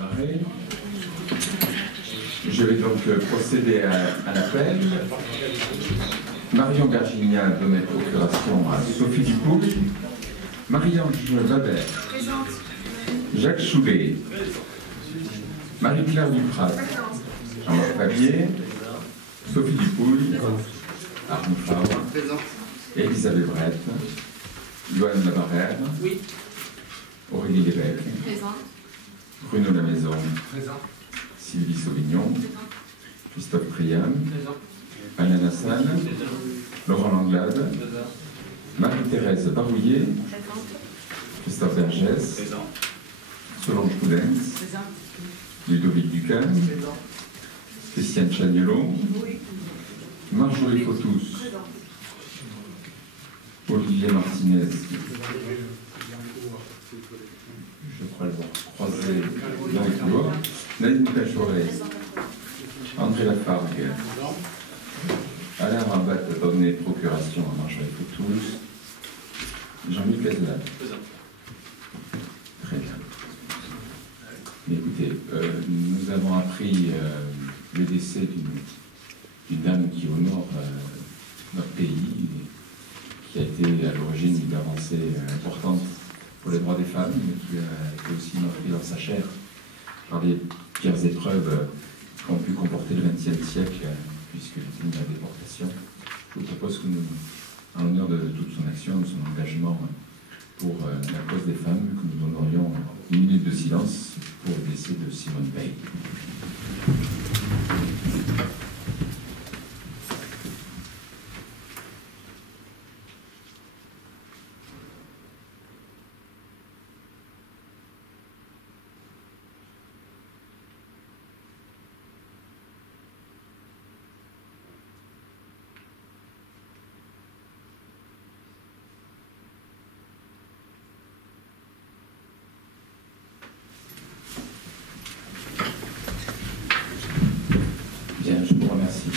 démarrer. Je vais donc procéder à l'appel. Marion Virginia donner procuration à Sophie Dupouc. Marie-Ange Babert. Jacques Choulet. Marie-Claire Duprat. Jean-Marc Fabier. Sophie Dupouille. Arnaud Favre. Elisabeth Brett. Joanne Labarère. Oui. Aurélie Lévesque. Présent. Bruno Lamaison. Présent. Sylvie Sauvignon. Présent. Christophe Priam. Présent. Anna Nassal. Laurent Langlade. Présent. Marie-Thérèse Barouillet. Présent. Christophe Vergès. Présent. Solange Coudens. Présent. Ludovic Ducan. Présent. Christiane Chagnelot. Oui. Marjorie Fotous. Présent. Olivier Martinez. Je crois le voir croisé dans les couloirs. Nadine Cachoret. André Lafargue. Alain Rabat a donné procuration à Marjorie Fotous. Jean-Luc Azla. Très bien. Mais écoutez, nous avons appris le décès d'une dame qui honore notre pays, qui a été à l'origine d'une avancée importante pour les droits des femmes, mais qui a été aussi marquée dans sa chair par les pires épreuves qu'ont pu comporter le XXe siècle, puisque victime de la déportation. Je vous propose que nous, en l'honneur de toute son action, de son engagement pour la cause des femmes, que nous donnerions une minute de silence pour le décès de Simone Veil. Bien, je vous remercie.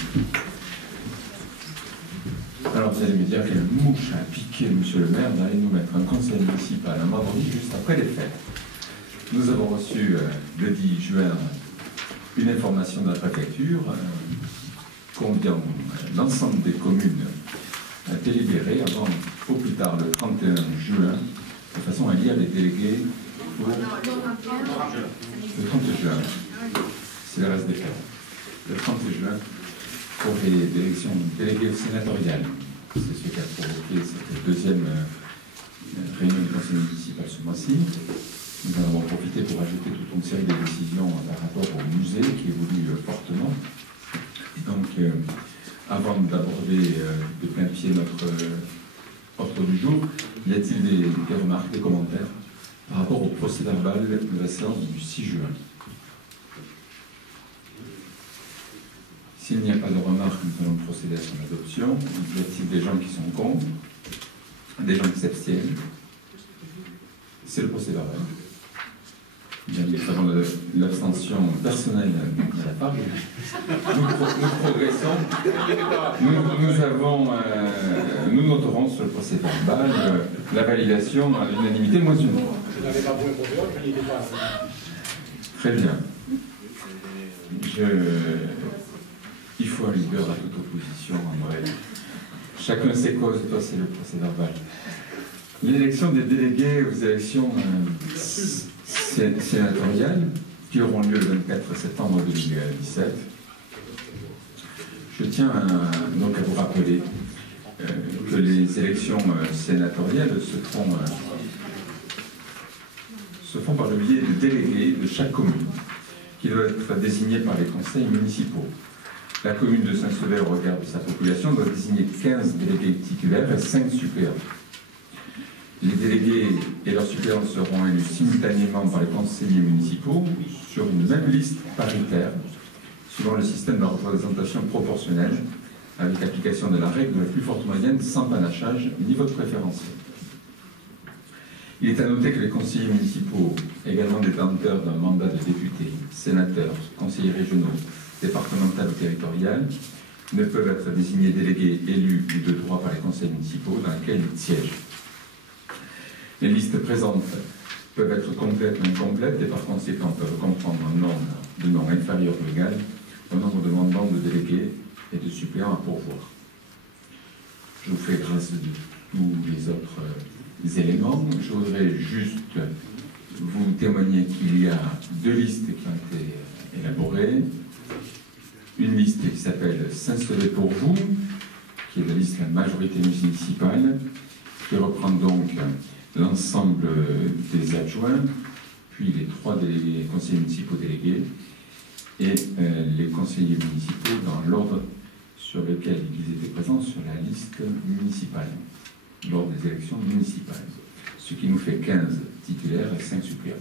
Alors vous allez me dire quelle mouche a piqué monsieur le maire d'aller nous mettre un conseil municipal un vendredi juste après les fêtes. Nous avons reçu le 10 juin une information de la préfecture conviant l'ensemble des communes à délibérer avant, au plus tard, le 31 juin, de façon à élire les délégués pour le 30 juin. C'est le reste des cas. Le 30 juin pour les élections déléguées sénatoriales. C'est ce qui a provoqué cette deuxième réunion du conseil municipal ce mois-ci. Nous en avons profité pour ajouter toute une série de décisions par rapport au musée qui évolue fortement. Et donc, avant d'aborder de plein pied notre ordre du jour, y a-t-il des remarques, des commentaires par rapport au procès-verbal de la séance du 6 juin? S'il n'y a pas de remarques, nous allons procéder à son adoption. Y a-t-il des gens qui sont contre? Des gens qui s'abstiennent? C'est le procès-verbal. Bien, nous avons l'abstention personnelle de la part. Nous progressons. Nous noterons sur le procès-verbal la validation à l'unanimité moins une voix. Très bien. Il faut un leader à toute opposition en vrai. Chacun ses causes, toi c'est le procès-verbal. L'élection des délégués aux élections sénatoriales qui auront lieu le 24 septembre 2017. Je tiens donc à vous rappeler que les élections sénatoriales se font par le biais de délégués de chaque commune qui doivent être désignés par les conseils municipaux. La commune de Saint-Sever, au regard de sa population, doit désigner 15 délégués titulaires et 5 suppléants. Les délégués et leurs suppléants seront élus simultanément par les conseillers municipaux sur une même liste paritaire, suivant le système de représentation proportionnelle, avec application de la règle de la plus forte moyenne sans panachage ni vote préférentiel. Il est à noter que les conseillers municipaux, également détenteurs d'un mandat de député, sénateurs, conseillers régionaux, départemental ou territorial, ne peuvent être désignés délégués élus ou de droit par les conseils municipaux dans lesquels ils siègent. Les listes présentent peuvent être complètes ou incomplètes et par conséquent peuvent comprendre un nombre de noms inférieur ou égal au nombre de mandants de délégués et de suppléants à pourvoir. Je vous fais grâce de tous les autres éléments. Je voudrais juste vous témoigner qu'il y a 2 listes qui ont été élaborées. Une liste qui s'appelle Saint-Sevé pour vous, qui est la liste de la majorité municipale, qui reprend donc l'ensemble des adjoints, puis les 3 délégués, conseillers municipaux délégués, et les conseillers municipaux dans l'ordre sur lequel ils étaient présents sur la liste municipale, lors des élections municipales. Ce qui nous fait 15 titulaires et 5 suppléants.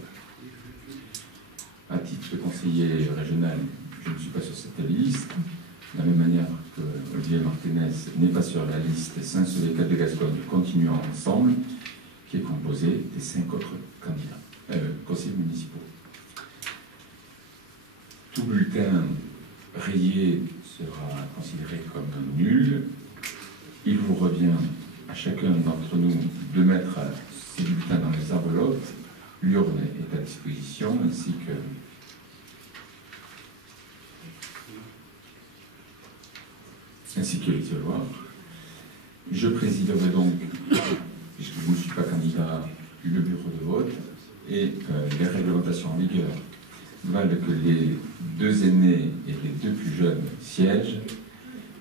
À titre de conseiller régional, je ne suis pas sur cette liste. De la même manière que Olivier Martinez n'est pas sur la liste Saint-Sevé de Gascogne, continuons ensemble, qui est composée des 5 autres candidats, conseillers municipaux. Tout bulletin rayé sera considéré comme nul. Il vous revient à chacun d'entre nous de mettre ces bulletins dans les enveloppes. L'urne est à disposition, ainsi que l'isoloir. Je présiderai donc, puisque je ne suis pas candidat, le bureau de vote, et les réglementations en vigueur valent que les 2 aînés et les 2 plus jeunes siègent.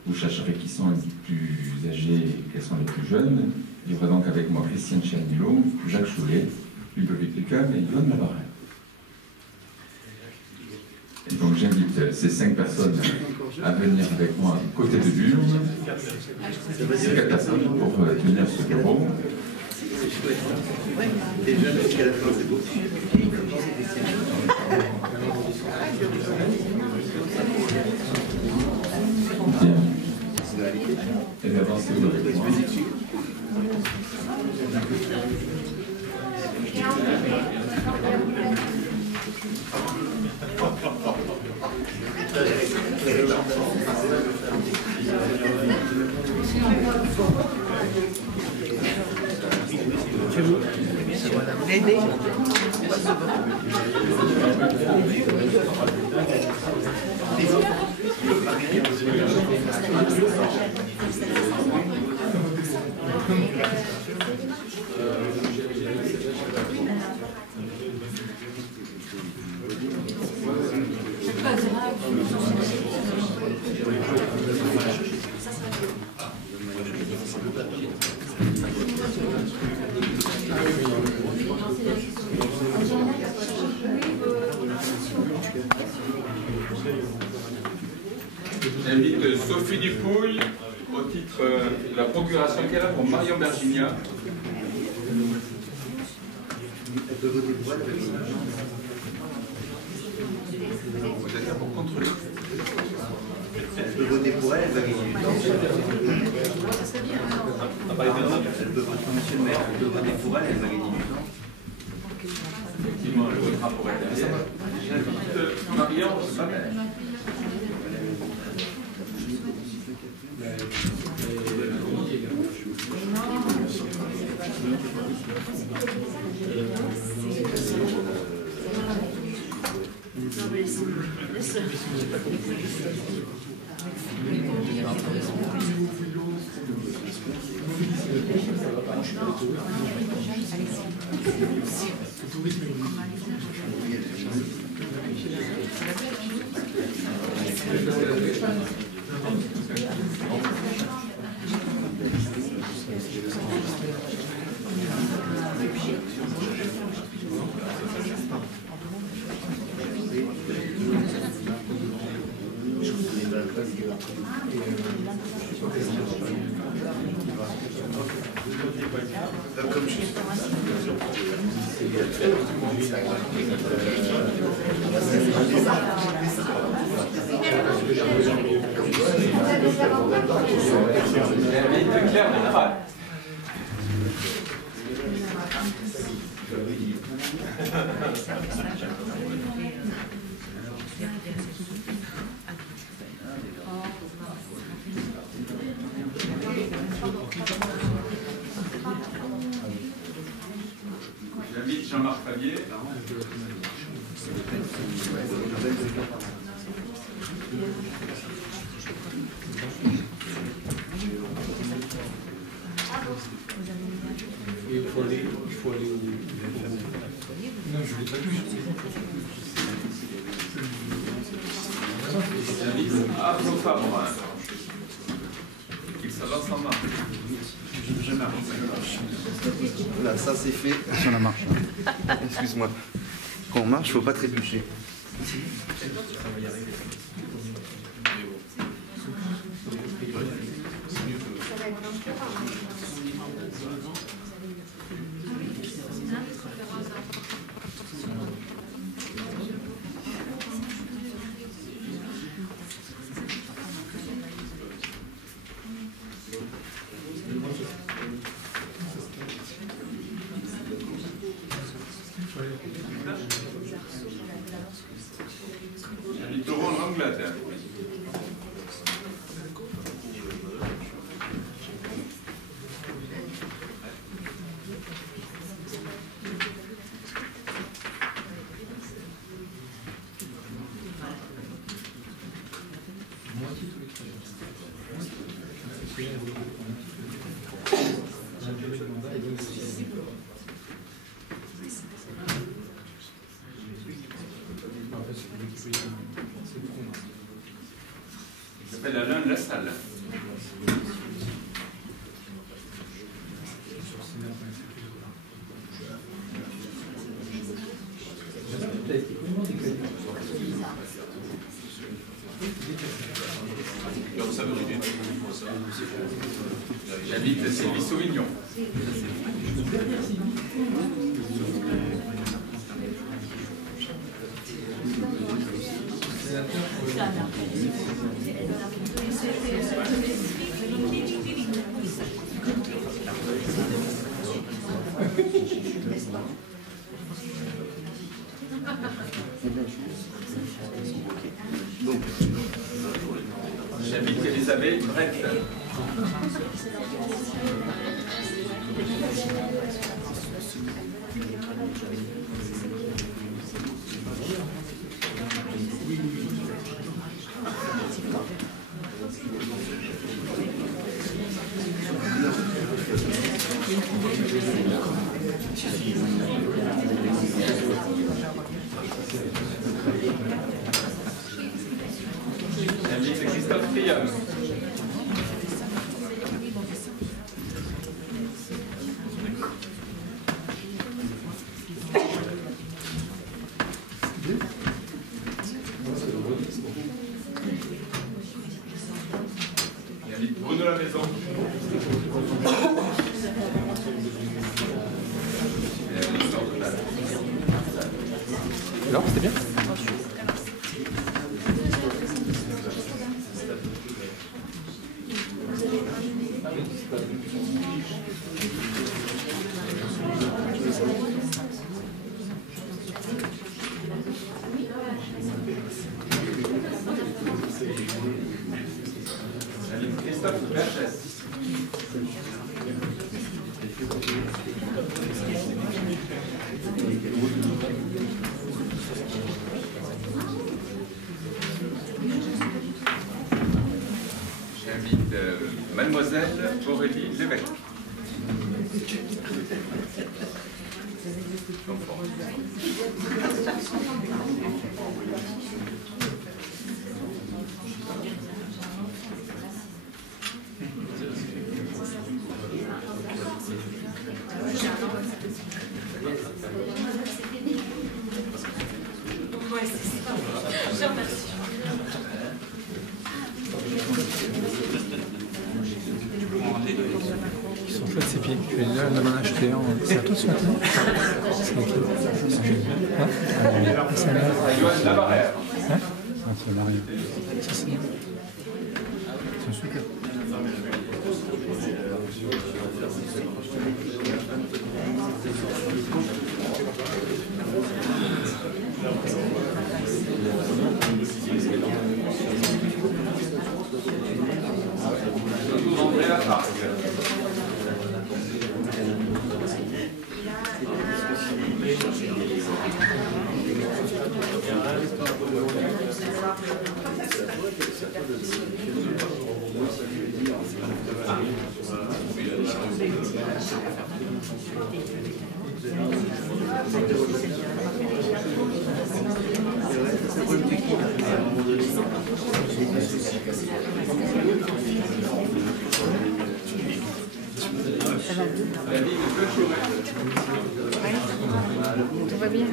Vous chercherez qui sont les plus âgés et quels sont les plus jeunes. Il y aura donc avec moi Christiane Chernillo, Jacques Choulet, Ludovic Lecam et Yvonne Labarret. Et donc j'invite ces 5 personnes à venir avec moi côté de l'urne. C'est 4 personnes pour tenir ce bureau. Les jeunes jusqu'à la fin, c'est beau. Bien. Et avancez-vous avec moi. L'aider. J'invite Sophie Dupouille au titre de la procuration qu'elle a pour Marion Berginia. Vous êtes là pour contrôler. Elle peut voter pour elle, elle va gagner du temps. Elle peut voter pour monsieur le maire, elle peut voter pour elle, elle va gagner du temps. Effectivement, elle votera pour elle. J'invite Marion, sa mère. Jean-Marc Fabier. Il faut aller où? Non, je ne l'ai pas vu. J'invite Arnaud Fabre. Qu'il s'avance en marche. Voilà, ça c'est fait sur la marche. Excuse-moi. Quand on marche, il ne faut pas trébucher. J'invite Laurent Langlater. Il s'appelle Alain Lassalle. J'habite Sylvie Sauvignon. J'habite Elisabeth Brett. J'habite Christophe Friam. J'habite Bruno La Maison. Alors, c'était bien? Christophe Bergès. J'invite Mademoiselle Aurélie Lévesque. Je remercie. Ils sont chouettes ces pieds. Je vais là m'en acheter un. C'est à toi ce matin? C'est lequel? Hein? C'est là. Joanne Labarère. Hein? Ah, ça n'a rien. Ça, c'est... Ils sont super. Andrea Park. Tout va bien.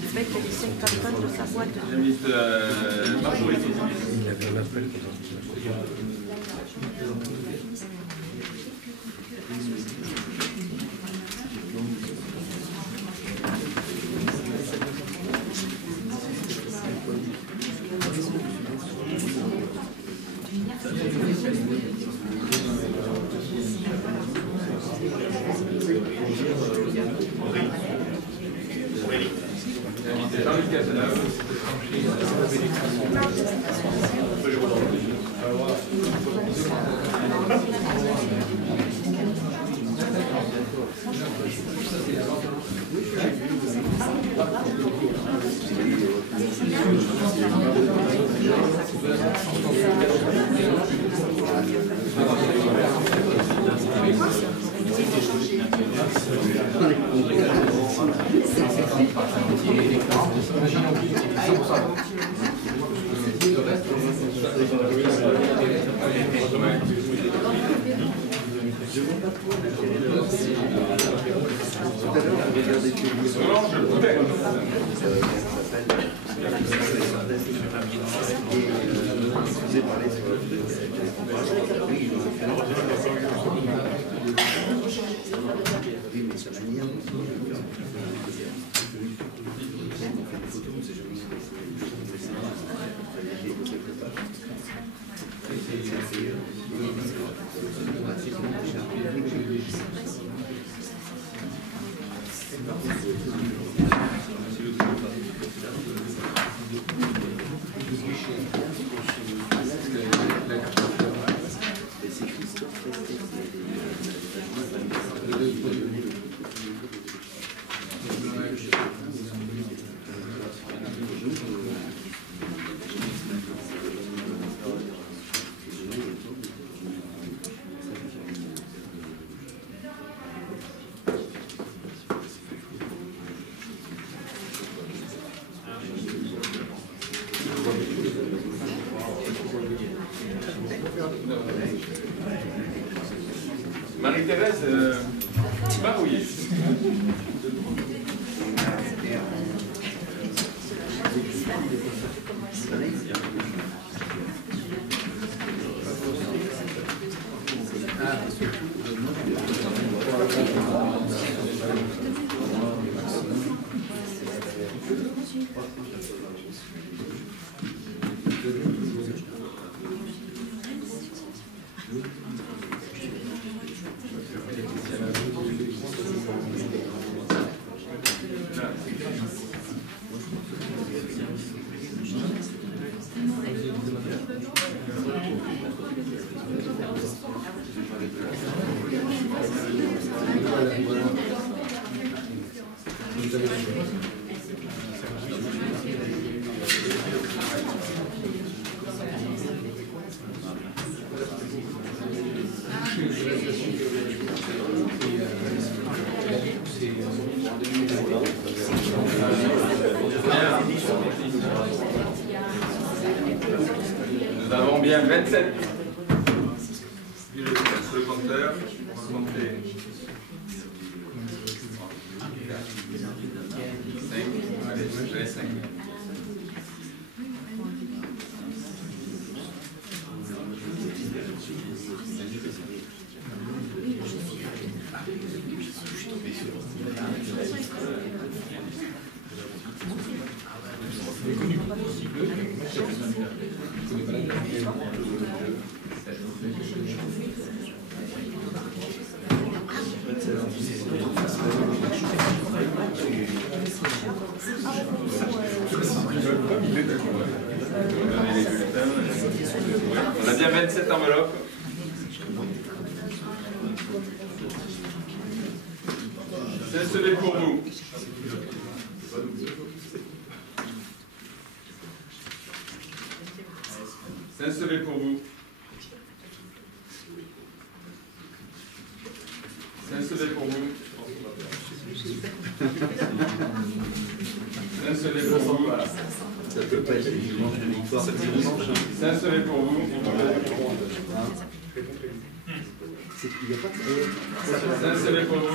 Le mec a laissé 50 tonnes de sa boîte. Il avait un appel. Marie-Thérèse, barouillée. Nous avons bien 27. Sur le compteur, on va compter 5. Allez, je laisse 5. On a bien 27 enveloppes. Saint-Sevé pour vous. Saint-Sevé pour vous. Saint-Sevé pour vous. Saint-Sevé pour vous. Ça peut pas être dimanche de victoire, c'est dimanche. Saint-Sevé pour vous. Il n'y a pas de Saint-Sevé pour vous.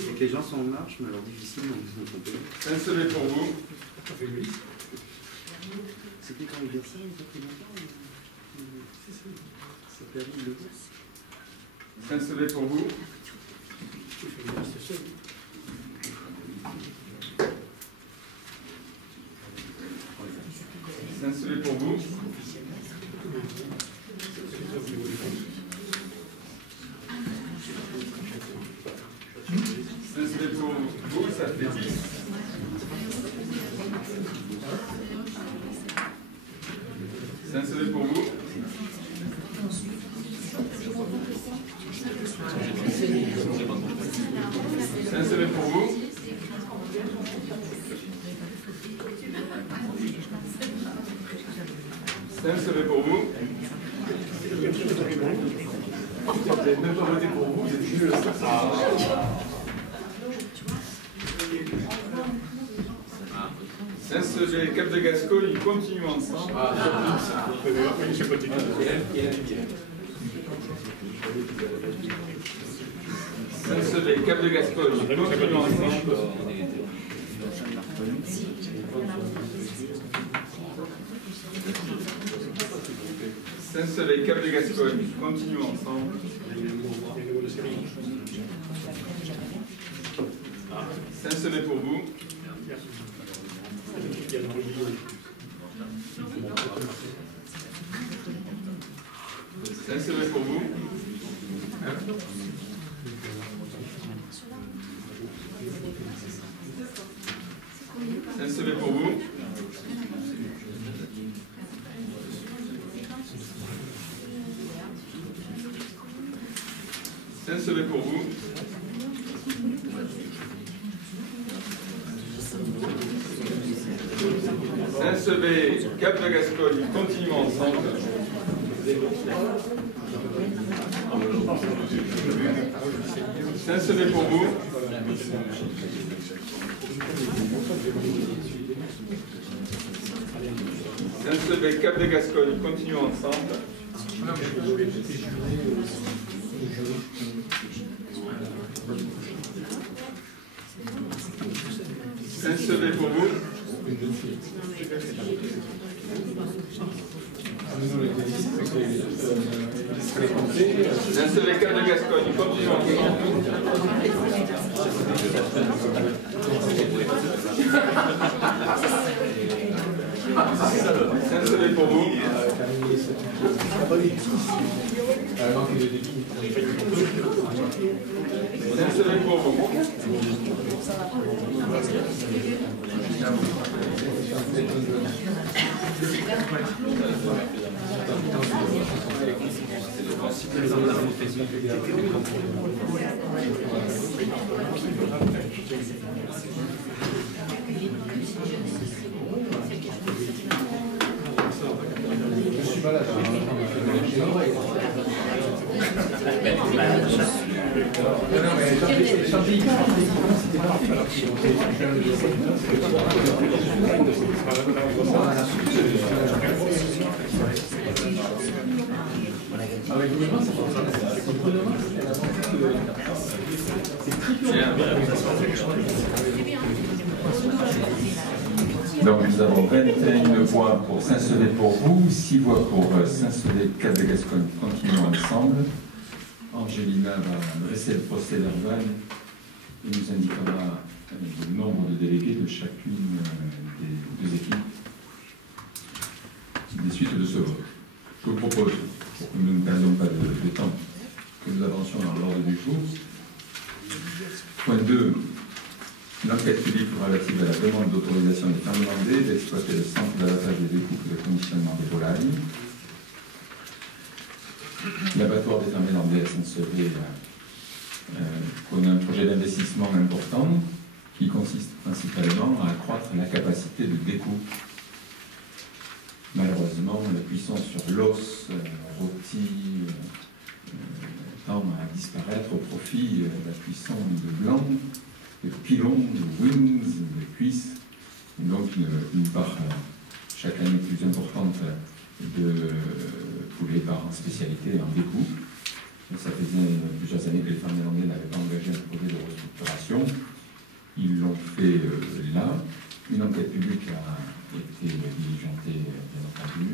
C'est que les gens sont en marche, mais alors difficile, donc ils sont trompés. Saint-Sevé pour vous. C'était quand il y a ça, il y a pas très longtemps. Ça permet de le voir. Saint-Sevé pour vous. Saint-Sevé pour vous. Saint-Sevé pour vous, ça fait 10. Saint-Sevé pour vous. Saint-Sevé pour vous. Saint-Sevé pour vous. Vous n'avez même pas voté pour vous, vous êtes juste Saint-Sevé, Cap de Gascogne, ils continuent ensemble. Saint-Sevé, Cap de Gascogne, ils continuent ensemble. Saint-Sevé, Cap de Gascogne, continuons ensemble. Saint-Sevé pour vous. Saint-Sevé pour vous. Saint-Sevé pour vous. Saint-Sevé pour vous. Saint-Sevé, Cap de Gascogne, continuons ensemble. Saint-Sevé pour vous. Saint-Sevé, Cap de Gascogne, continuons ensemble. Saint-Sevé pour vous. Saint-Sevé, Cap de Gascogne, continuons ensemble. Saint-Sevé pour vous. Saint-Sevé pour vous. Donc nous avons 21 voix pour Saint-Sevé pour vous, 6 voix pour Saint-Sevé, Cap de Gascogne. Continuons ensemble. Angélina va dresser le procès verbal et nous indiquera le nombre de délégués de chacune des deux équipes. suite de ce vote. Je vous propose, pour que nous ne perdions pas de temps, que nous avancions dans l'ordre du jour. Point 2. L'enquête publique relative à la demande d'autorisation des fermes landais d'exploiter le centre d'abattage des découpes et de conditionnement des volailles. L'abattoir des fermes landais à Saint-Sevé connaît un projet d'investissement important qui consiste principalement à accroître la capacité de découpe. Malheureusement, la puissance sur l'os rôti tend à disparaître au profit de la puissance de blanc, de pilon, de wings, de cuisses. Et donc une part chaque année plus importante de poulets par spécialité en découpe. Ça faisait plusieurs années que les fermiers landais n'avaient pas engagé un projet de restructuration. Ils l'ont fait là. Une enquête publique a été diligentée, bien entendu.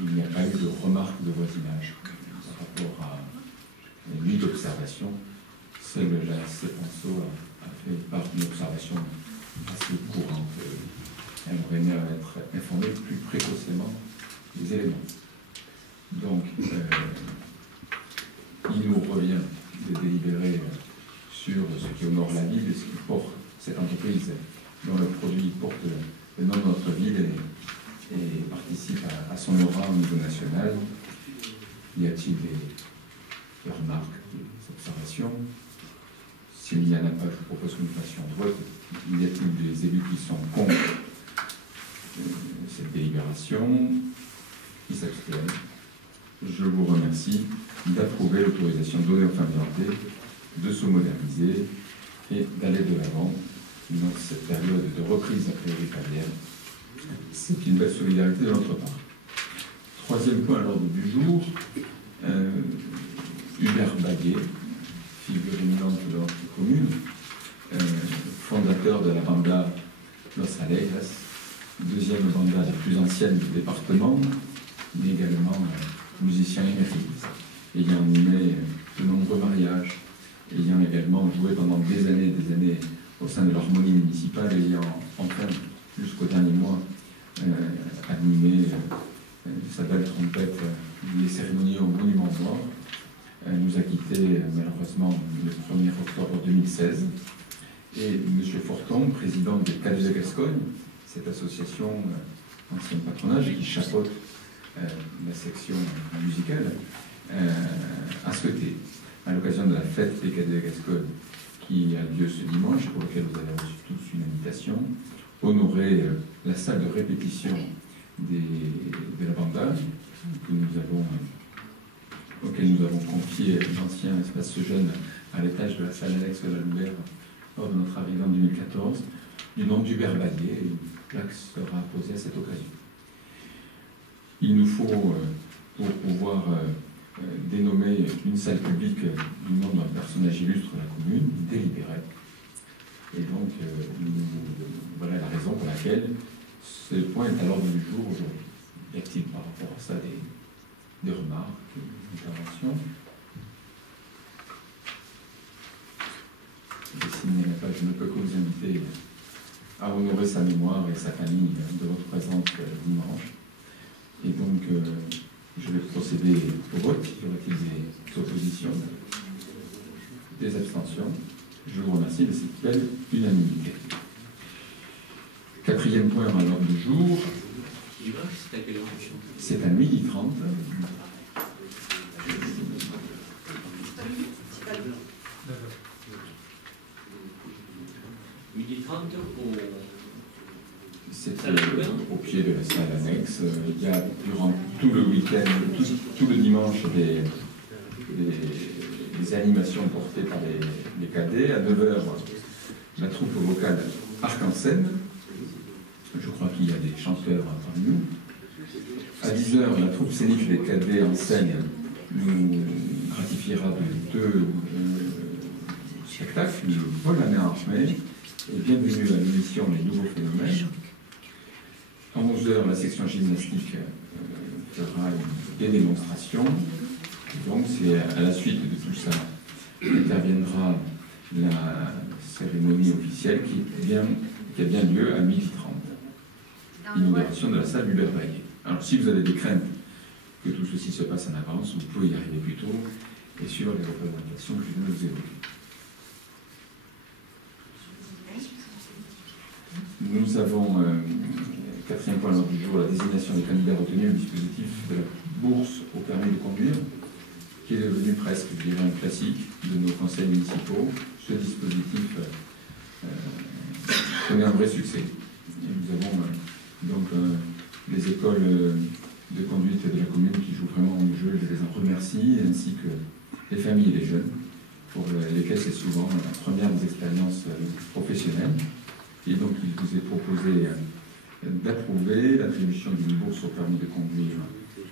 Il n'y a pas eu de remarques de voisinage par rapport à une nuit d'observation. Seule la CEPANSO a fait part d'une observation assez courante. Elle aurait aimé être informée plus précocement des éléments. Donc, il nous revient de délibérer sur ce qui honore la ville et ce qui porte cette entreprise dont le produit porte le nom de notre ville et participe à son aura au niveau national. Y a-t-il des remarques, des observations? S'il n'y en a pas, je vous propose que nous fassions vote. Y a-t-il des élus qui sont contre cette délibération? Qui s'abstiennent? Je vous remercie d'approuver l'autorisation donnée aux fermes landais de se moderniser et d'aller de l'avant dans cette période de reprise prioritaire. C'est une belle solidarité de notre part. Troisième point à l'ordre du jour, Hubert Baguet, figure éminente de notre commune, fondateur de la banda Los Alegres, deuxième banda la plus ancienne du département, mais également musicien émérite, ayant animé de nombreux mariages, ayant également joué pendant des années au sein de l'harmonie municipale, ayant enfin, jusqu'au dernier mois, animé sa belle trompette les cérémonies au Monument Noir. Nous a quittés malheureusement le 1er octobre 2016. Et M. Forton, président des Cadets de Gascogne, cette association ancien patronage qui chapeaute la section musicale, a souhaité, à l'occasion de la fête des Cadets de Gascogne qui a lieu ce dimanche, pour lequel vous avez reçu tous une invitation, honorer la salle de répétition de la banda auquel nous avons confié l'ancien espace jeune à l'étage de la salle annexe de la Louvière lors de notre arrivée en 2014, du nom d'Hubert Baguet, et une plaque sera posée à cette occasion. Il nous faut, pour pouvoir dénommer une salle publique du nom d'un personnage illustre de la commune, délibérer. Et donc, voilà la raison pour laquelle ce point est à l'ordre du jour aujourd'hui. Y a-t-il par rapport à ça des remarques, des interventions? Et s'il n'y en a pas, je ne peux que vous inviter à honorer sa mémoire et sa famille de votre présence dimanche. Et donc, je vais procéder au vote. Y aurait-il des oppositions, des abstentions? Je vous remercie de cette belle unanimité. Quatrième point à l'ordre du jour. C'est à 12h30. C'est au pied de la salle annexe. Il y a durant tout le week-end, tout le dimanche, des animations portées par les cadets. À 9h, la troupe vocale Arc-en-Scène. Je crois qu'il y a des chanteurs parmi nous. À 10h, la troupe scénique des cadets en scène nous gratifiera de 2 spectacles, le vol à Archmay et bienvenue à l'émission Les Nouveaux Phénomènes. À 11h, la section gymnastique fera des démonstrations. Donc, c'est à la suite de tout ça interviendra la cérémonie officielle qui a bien lieu à 12h30. Inauguration de la salle Hubert Baguet. Alors si vous avez des craintes que tout ceci se passe en avance, vous pouvez y arriver plus tôt, et sur les représentations que je viens de vous évoquer. Nous avons, quatrième point à l'ordre du jour, la désignation des candidats retenus au dispositif de la bourse au permis de conduire, qui est devenu presque, je dirais, un classique de nos conseils municipaux. Ce dispositif connaît un vrai succès. Et nous avons donc les écoles de conduite de la commune qui jouent vraiment le jeu, je les en remercie, ainsi que les familles et les jeunes, pour lesquels c'est souvent la première des expériences professionnelles. Et donc il vous est proposé d'approuver l'attribution d'une bourse au permis de conduire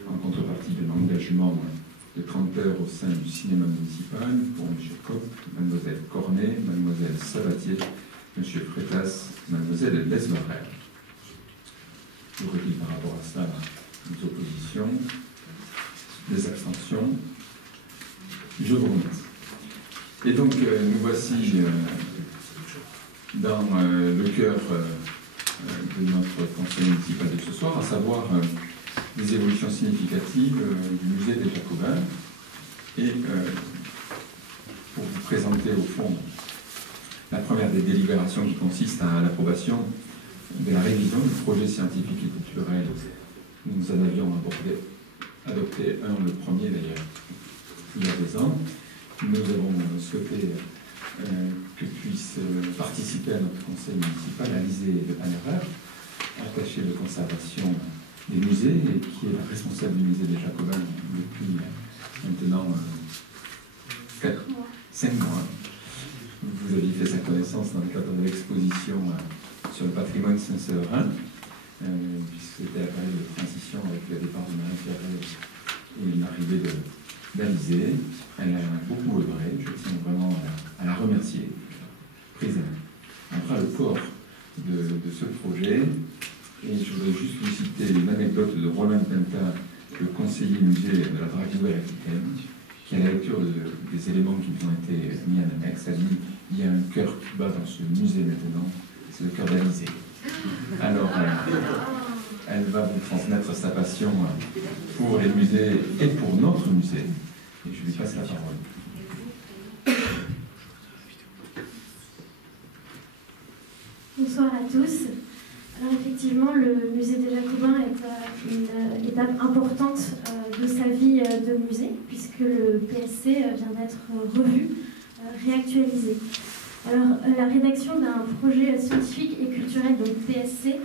en contrepartie de l'engagement de 30 heures au sein du cinéma municipal pour M. Coq, Mlle Cornet, Mlle Sabatier, M. Frétas, Mlle Lesbarrère. Y aurait-il par rapport à cela des oppositions, des abstentions? Je vous remercie. Et donc nous voici dans le cœur de notre conseil municipal de ce soir, à savoir des évolutions significatives du musée des Jacobins. Et pour vous présenter au fond la première des délibérations qui consiste à l'approbation de la révision du projet scientifique et culturel, nous en avions adopté un, le premier d'ailleurs, il y a 2 ans. Nous avons souhaité que puisse participer à notre conseil municipal Alizée de Panerer, attachée de conservation des musées et qui est la responsable du musée des Jacobins depuis maintenant 5 mois. Vous aviez fait sa connaissance dans le cadre de l'exposition sur le patrimoine saint-séverin, puisque c'était la période de transition avec le départ de Marie-Pierre et l'arrivée d'Alizée. Elle a beaucoup œuvré, je tiens vraiment à la remercier. Prise en bras le corps de ce projet. Et je voudrais juste vous citer une anecdote de Roland Pinta, le conseiller musée de la Drague Nouvelle-Aquitaine, qui, à la lecture des éléments qui nous ont été mis en annexe, a dit « Il y a un cœur qui bat dans ce musée maintenant, c'est le cœur d'Alizée ». Alors, elle va vous transmettre sa passion pour les musées et pour notre musée. Et je lui passe la parole. Bonsoir à tous. Alors effectivement, le musée des Jacobins est une étape importante de sa vie de musée, puisque le PSC vient d'être revu, réactualisé. Alors, la rédaction d'un projet scientifique et culturel, donc PSC,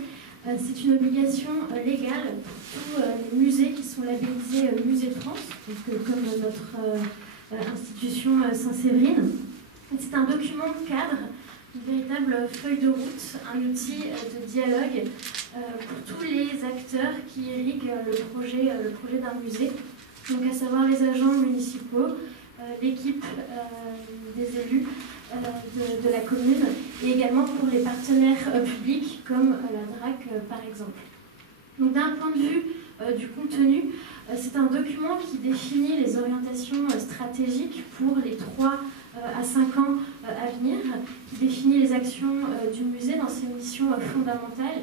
c'est une obligation légale pour tous les musées qui sont labellisés Musée de France, donc, comme notre institution Saint-Séverine. C'est un document cadre, une véritable feuille de route, un outil de dialogue pour tous les acteurs qui irriguent le projet d'un musée, donc à savoir les agents municipaux, l'équipe des élus de la commune, et également pour les partenaires publics comme la DRAC par exemple. Donc d'un point de vue du contenu, c'est un document qui définit les orientations stratégiques pour les 3 à 5 ans à venir, qui définit les actions du musée dans ses missions fondamentales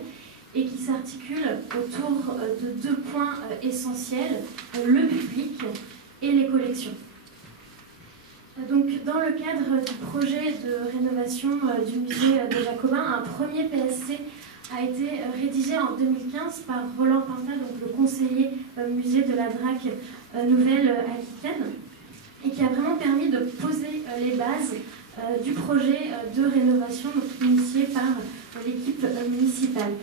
et qui s'articule autour de 2 points essentiels, le public et les collections. Donc, dans le cadre du projet de rénovation du musée des Jacobins, un premier PSC a été rédigé en 2015 par Roland Pinta, donc le conseiller musée de la DRAC Nouvelle-Aquitaine, et qui a vraiment permis de poser les bases du projet de rénovation initié par l'équipe municipale.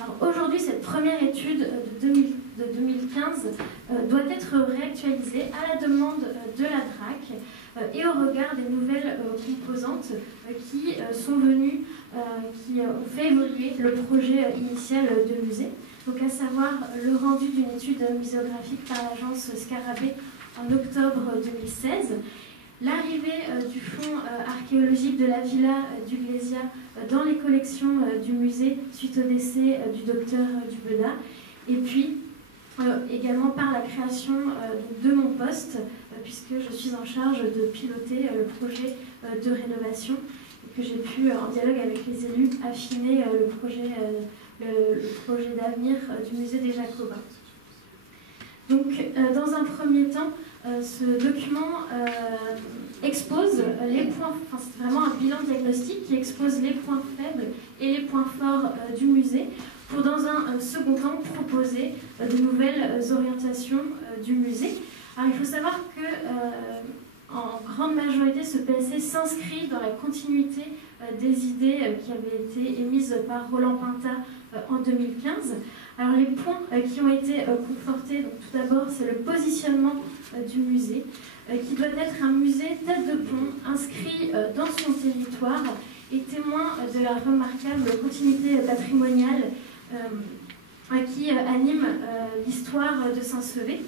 Alors aujourd'hui, cette première étude de 2015 doit être réactualisée à la demande de la DRAC et au regard des nouvelles composantes qui sont venues, qui ont fait évoluer le projet initial de musée. Donc à savoir le rendu d'une étude muséographique par l'agence Scarabée en octobre 2016, l'arrivée du fonds archéologique de la Villa d'Uglesia dans les collections du musée suite au décès du docteur Dubeda, et puis également par la création de mon poste, puisque je suis en charge de piloter le projet de rénovation, et que j'ai pu, en dialogue avec les élus, affiner le projet d'avenir du musée des Jacobins. Donc, dans un premier temps, ce document expose les points, enfin c'est vraiment un bilan diagnostique qui expose les points faibles et les points forts du musée, pour dans un second temps proposer de nouvelles orientations du musée. Alors il faut savoir que en grande majorité, ce PSC s'inscrit dans la continuité des idées qui avaient été émises par Roland Pintat en 2015. Alors les points qui ont été confortés, donc tout d'abord c'est le positionnement du musée, qui doit être un musée tête de pont, inscrit dans son territoire et témoin de la remarquable continuité patrimoniale qui anime l'histoire de Saint-Sevé.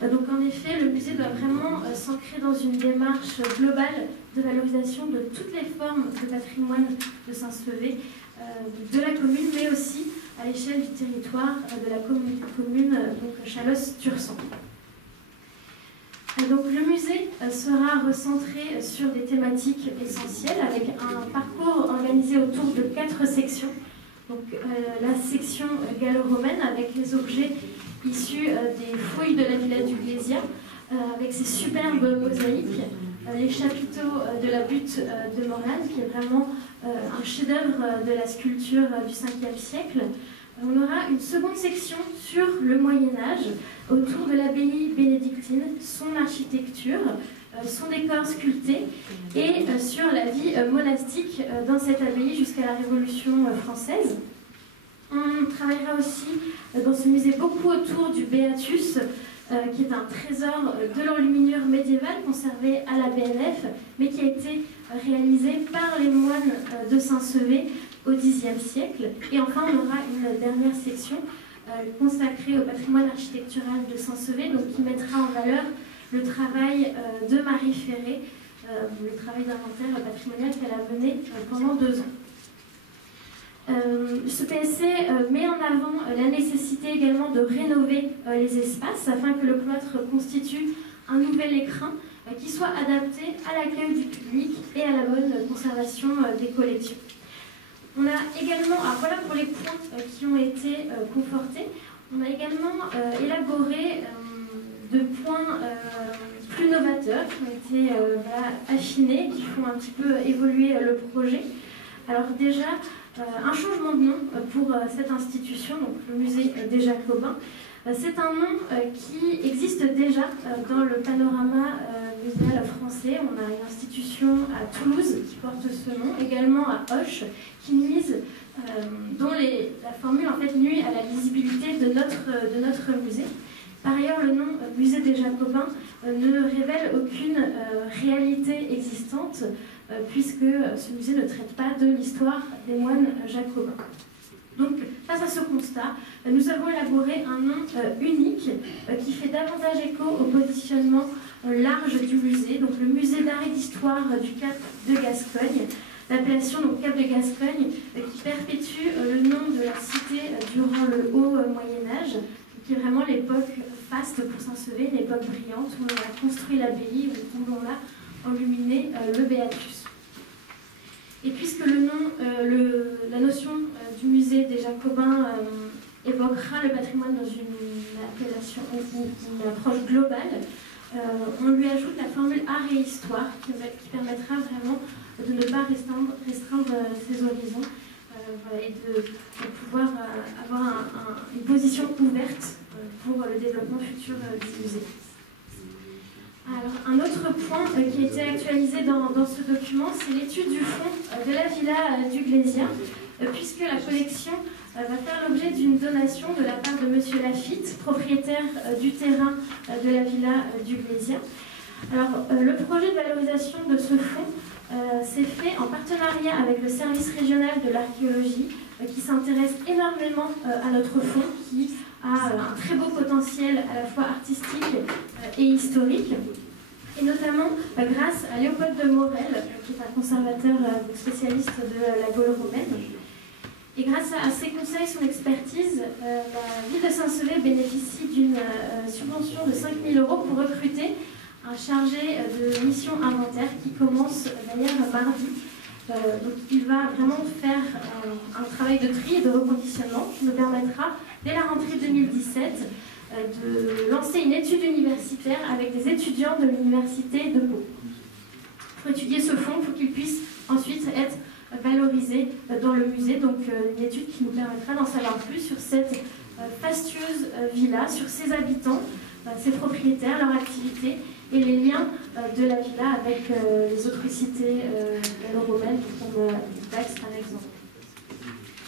Donc en effet, le musée doit vraiment s'ancrer dans une démarche globale de valorisation de toutes les formes de patrimoine de Saint-Sevé, de la commune, mais aussi à l'échelle du territoire de la commune donc Chalosse-Tursan. Donc le musée sera recentré sur des thématiques essentielles avec un parcours organisé autour de 4 sections. Donc la section gallo-romaine avec les objets issus des fouilles de la villa du Glésia, avec ses superbes mosaïques, les chapiteaux de la butte de Morane, qui est vraiment un chef-d'œuvre de la sculpture du 5e siècle. On aura une seconde section sur le Moyen-Âge, autour de l'abbaye bénédictine, son architecture, son décor sculpté, et sur la vie monastique dans cette abbaye jusqu'à la Révolution française. On travaillera aussi dans ce musée beaucoup autour du Beatus, qui est un trésor de l'enluminure médiévale conservé à la BNF, mais qui a été réalisé par les moines de Saint-Sevé au Xe siècle. Et enfin, on aura une dernière section consacrée au patrimoine architectural de Saint-Sevé, donc qui mettra en valeur le travail de Marie Ferré, le travail d'inventaire patrimonial qu'elle a mené pendant 2 ans. Ce PSC met en avant la nécessité également de rénover les espaces afin que le cloître constitue un nouvel écrin qui soit adapté à l'accueil du public et à la bonne conservation des collections. On a également, alors voilà pour les points qui ont été confortés, on a également élaboré de points plus novateurs qui ont été affinés, qui font un petit peu évoluer le projet. Alors déjà, un changement de nom pour cette institution, donc le musée des Jacobins. C'est un nom qui existe déjà dans le panorama muséal français. On a une institution à Toulouse qui porte ce nom, également à Auch, qui nuise, dont la formule en fait nuit à la lisibilité de notre musée. Par ailleurs, le nom musée des Jacobins ne révèle aucune réalité existante, puisque ce musée ne traite pas de l'histoire des moines jacobins. Donc, face à ce constat, nous avons élaboré un nom unique qui fait davantage écho au positionnement large du musée, donc le musée d'art et d'histoire du Cap de Gascogne, l'appellation donc Cap de Gascogne qui perpétue le nom de la cité durant le haut Moyen-Âge, qui est vraiment l'époque faste pour Saint-Sevé, une époque brillante où on a construit l'abbaye, où on a enluminé le Béatus. Et puisque le nom, la notion du musée des Jacobins évoquera le patrimoine dans une appellation, une approche globale, on lui ajoute la formule art et histoire qui permettra vraiment de ne pas restreindre ses horizons et de pouvoir avoir une position ouverte pour le développement futur du musée. Alors, un autre point qui a été actualisé dans ce document, c'est l'étude du fond de la villa du Glésia, puisque la collection va faire l'objet d'une donation de la part de M. Lafitte, propriétaire du terrain de la villa du Glésia. Alors, le projet de valorisation de ce fonds s'est fait en partenariat avec le service régional de l'archéologie, qui s'intéresse énormément à notre fonds, qui a un très beau potentiel à la fois artistique et historique, et notamment grâce à Léopold de Morel, qui est un conservateur spécialiste de la Gaule romaine. Et grâce à ses conseils, son expertise, la ville de Saint-Sevé bénéficie d'une subvention de 5 000 € pour recruter un chargé de mission inventaire qui commence d'ailleurs mardi. Donc il va vraiment faire un travail de tri et de reconditionnement qui nous permettra, dès la rentrée 2017, de lancer une étude universitaire avec des étudiants de l'université de Pau. Pour étudier ce fonds, pour qu'il puisse ensuite être valorisé dans le musée, donc une étude qui nous permettra d'en savoir plus sur cette fastueuse villa, sur ses habitants, ses propriétaires, leur activité et les liens de la villa avec les autres cités gallo-romaines comme Dax par exemple.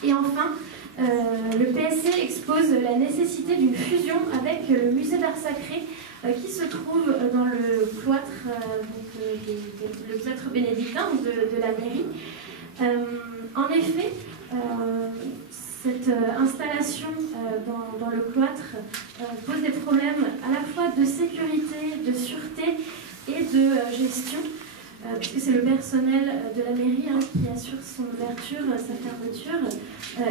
Et enfin, le PSC expose la nécessité d'une fusion avec le musée d'art sacré qui se trouve dans le cloître, le cloître bénédictin de la mairie. En effet, cette installation dans le cloître pose des problèmes à la fois de sécurité, de sûreté et de gestion, puisque c'est le personnel de la mairie qui assure son ouverture, sa fermeture.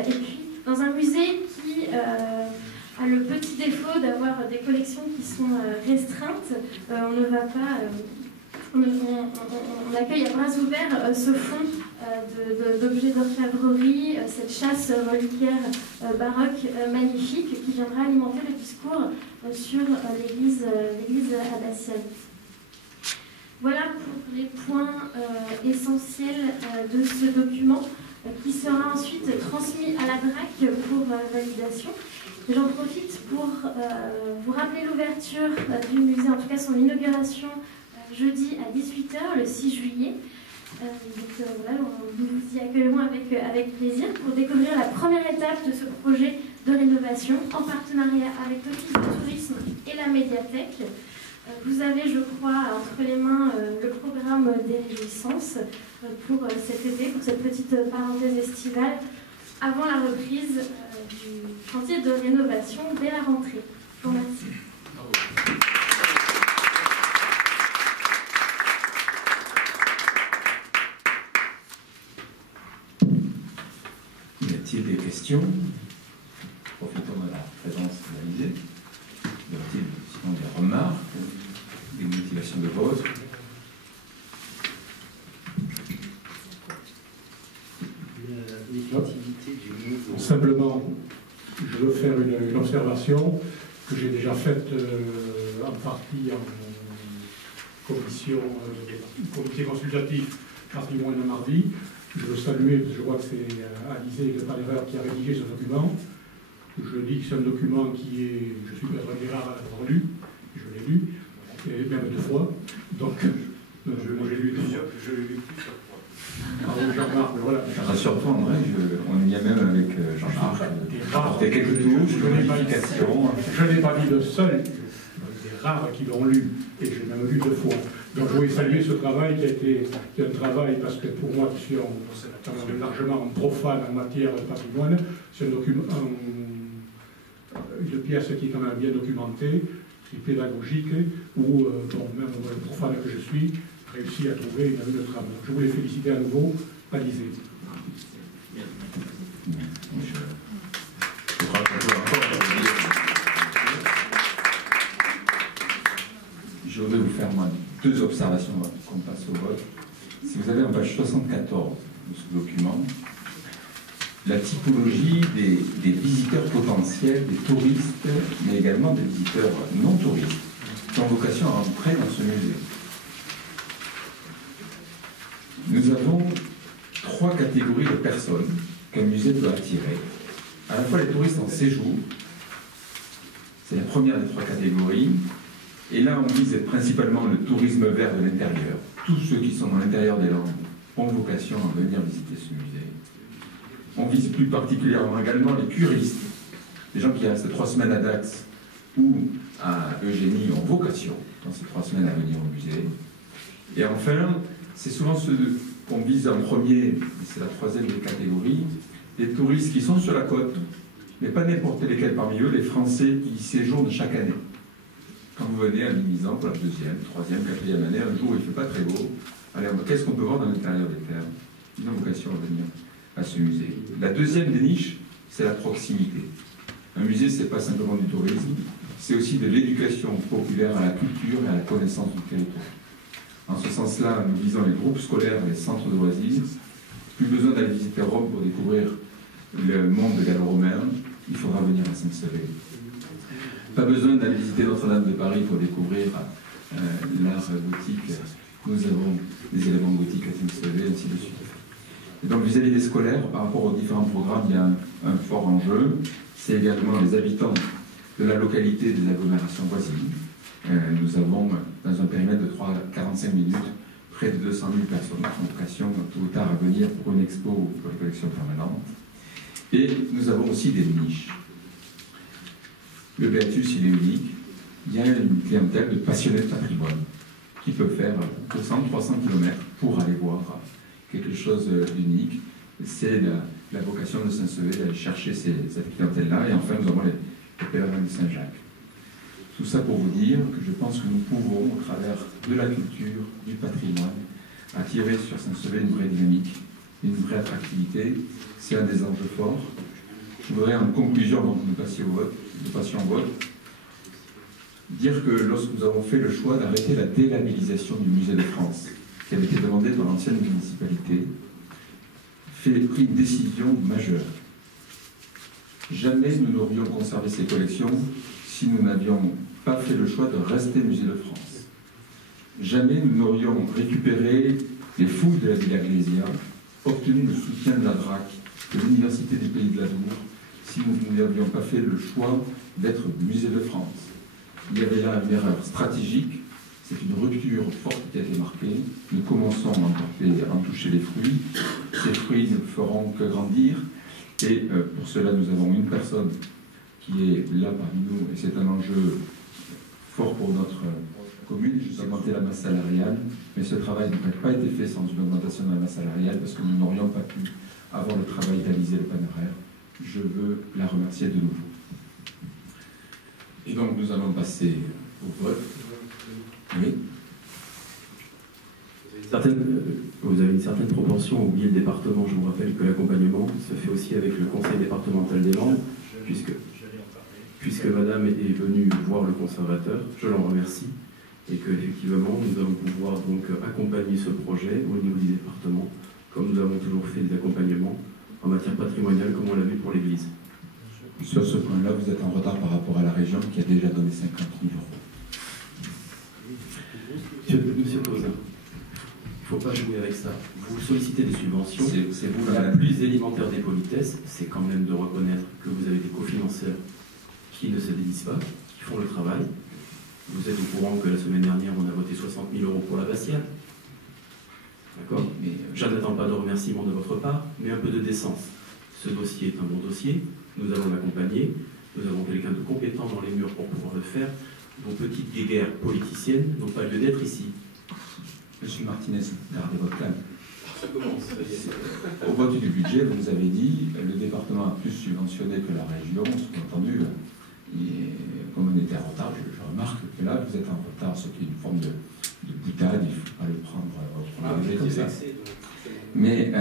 Et puis, dans un musée qui a le petit défaut d'avoir des collections qui sont restreintes, on ne va pas... On accueille à bras ouverts ce fonds d'objets d'orfèvrerie, cette chasse reliquaire baroque magnifique qui viendra alimenter le discours sur l'église abbatiale. Voilà pour les points essentiels de ce document qui sera ensuite transmis à la DRAC pour validation. J'en profite pour vous rappeler l'ouverture du musée, en tout cas son inauguration jeudi à 18h, le 6 juillet. Voilà, nous vous y accueillerons avec plaisir pour découvrir la première étape de ce projet de rénovation en partenariat avec l'Office du tourisme et la médiathèque. Vous avez, je crois, entre les mains le programme des réjouissances pour cet été, pour cette petite parenthèse estivale, avant la reprise du chantier de rénovation dès la rentrée. Je vous remercie. Y a-t-il des questions? Profitons de la présence réalisée. Y a-t-il sinon des remarques, des motivations de vote? L'effectivité du nouveau. Simplement, je veux faire une observation que j'ai déjà faite en partie en comité consultatif patrimoine de mardi. Je veux saluer, je vois que c'est Alizé de Palereur qui a rédigé ce document. Je dis que c'est un document qui est, je suis peut-être un des rares à l'avoir lu, je l'ai lu, et même 2 fois. Donc, je l'ai lu plusieurs fois. Jean-Marc, voilà. Rassure-toi, André, on y est même avec Jean-Marc. Apporter quelques touches, modifications. Je n'ai pas dit le seul, des rares qui l'ont lu, et j'ai même lu 2 fois. Donc je voulais saluer ce travail qui est un travail, parce que pour moi, qui suis largement profane en matière de patrimoine, c'est un document, une pièce qui est quand même bien documentée, qui est pédagogique, où, même le profane que je suis, réussi à trouver une trame. Donc, je voulais féliciter à nouveau Alizé. Je voudrais vous faire moi 2 observations avant qu'on passe au vote. Si vous avez en page 74 de ce document, la typologie des visiteurs potentiels, des touristes, mais également des visiteurs non touristes, qui ont vocation à entrer dans ce musée. Nous avons 3 catégories de personnes qu'un musée doit attirer. À la fois les touristes en séjour, c'est la première des 3 catégories, et là on vise principalement le tourisme vert de l'intérieur. Tous ceux qui sont dans l'intérieur des Landes ont vocation à venir visiter ce musée. On vise plus particulièrement également les curistes, les gens qui restent 3 semaines à Dax ou à Eugénie ont vocation dans ces 3 semaines à venir au musée. Et enfin, c'est souvent ceux qu'on vise en premier, c'est la 3e des catégories, les touristes qui sont sur la côte, mais pas n'importe lesquels parmi eux, les Français qui y séjournent chaque année. Quand vous venez à Mimizan pour la 2e, 3e, 4e année, un jour où il ne fait pas très beau, alors qu'est-ce qu'on peut voir dans l'intérieur des terres? Ils ont vocation à venir à ce musée. La 2e des niches, c'est la proximité. Un musée, ce n'est pas simplement du tourisme, c'est aussi de l'éducation populaire à la culture et à la connaissance du territoire. En ce sens-là, nous visons les groupes scolaires et les centres de loisirs. Plus besoin d'aller visiter Rome pour découvrir le monde gallo-romain. Il faudra venir à Saint-Sever. Pas besoin d'aller visiter Notre-Dame de Paris pour découvrir l'art gothique. Nous avons des éléments gothiques à Saint-Sever, ainsi de suite. Et donc vis-à-vis des scolaires, par rapport aux différents programmes, il y a un fort enjeu. C'est également les habitants de la localité des agglomérations voisines. Nous avons, dans un périmètre de 45 minutes, près de 200 000 personnes qui ont vocation tôt ou tard à venir pour une expo ou pour une collection permanente. Et nous avons aussi des niches. Le Beatus, il est unique. Il y a une clientèle de passionnés de patrimoine qui peut faire 200-300 km pour aller voir quelque chose d'unique. C'est la vocation de Saint-Sever d'aller chercher cette clientèle-là. Et enfin, nous avons les pèlerins de Saint-Jacques. Tout ça pour vous dire que je pense que nous pouvons, au travers de la culture, du patrimoine, attirer sur Saint-Sever une vraie dynamique, une vraie attractivité. C'est un des enjeux forts. Je voudrais, en conclusion, avant que nous passions au vote, dire que lorsque nous avons fait le choix d'arrêter la délabellisation du Musée de France, qui avait été demandée par l'ancienne municipalité, pris une décision majeure. Jamais nous n'aurions conservé ces collections si nous n'avions pas fait le choix de rester Musée de France. Jamais nous n'aurions récupéré les fouilles de la Villa Glésia, obtenu le soutien de la DRAC, de l'Université du Pays de l'Adour, si nous n'avions pas fait le choix d'être Musée de France. Il y avait là une erreur stratégique, c'est une rupture forte qui a été marquée. Nous commençons à en toucher les fruits. Ces fruits ne feront que grandir. Et pour cela, nous avons une personne qui est là parmi nous, et c'est un enjeu fort pour notre commune, juste augmenter la masse salariale, mais ce travail n'aurait pas été fait sans une augmentation de la masse salariale, parce que nous n'aurions pas pu avoir le travail d'Alizé Le Paneraire. Je veux la remercier de nouveau. Et donc nous allons passer au vote. Oui. Vous avez une certaine proportion, oublié le département. Je vous rappelle que l'accompagnement se fait aussi avec le conseil départemental des Landes, puisque madame est venue voir le conservateur, je l'en remercie, et qu'effectivement nous allons pouvoir donc accompagner ce projet au niveau du département, comme nous avons toujours fait des accompagnements en matière patrimoniale, comme on l'a vu pour l'église. Sur ce point-là, vous êtes en retard par rapport à la région qui a déjà donné 50 000 euros. Monsieur Posa, il ne faut pas jouer avec ça. Vous sollicitez des subventions. C'est vous la plus élémentaire des politesses, c'est quand même de reconnaître que vous avez des cofinanceurs qui ne se dédient pas, qui font le travail. Vous êtes au courant que la semaine dernière, on a voté 60 000 euros pour l'abbatiale. D'accord? Mais je n'attends pas de remerciements de votre part, mais un peu de décence. Ce dossier est un bon dossier, nous allons l'accompagner, nous avons quelqu'un de compétent dans les murs pour pouvoir le faire. Vos petites guéguerres politiciennes n'ont pas lieu d'être ici. Monsieur Martinez, gardez votre calme. Ça commence. Au vote du budget, vous nous avez dit le département a plus subventionné que la région, sous-entendu. Comme on était en retard, je remarque que là, vous êtes en retard, ce qui est une forme de boutade, il ne faut pas le prendre comme ça. Mais,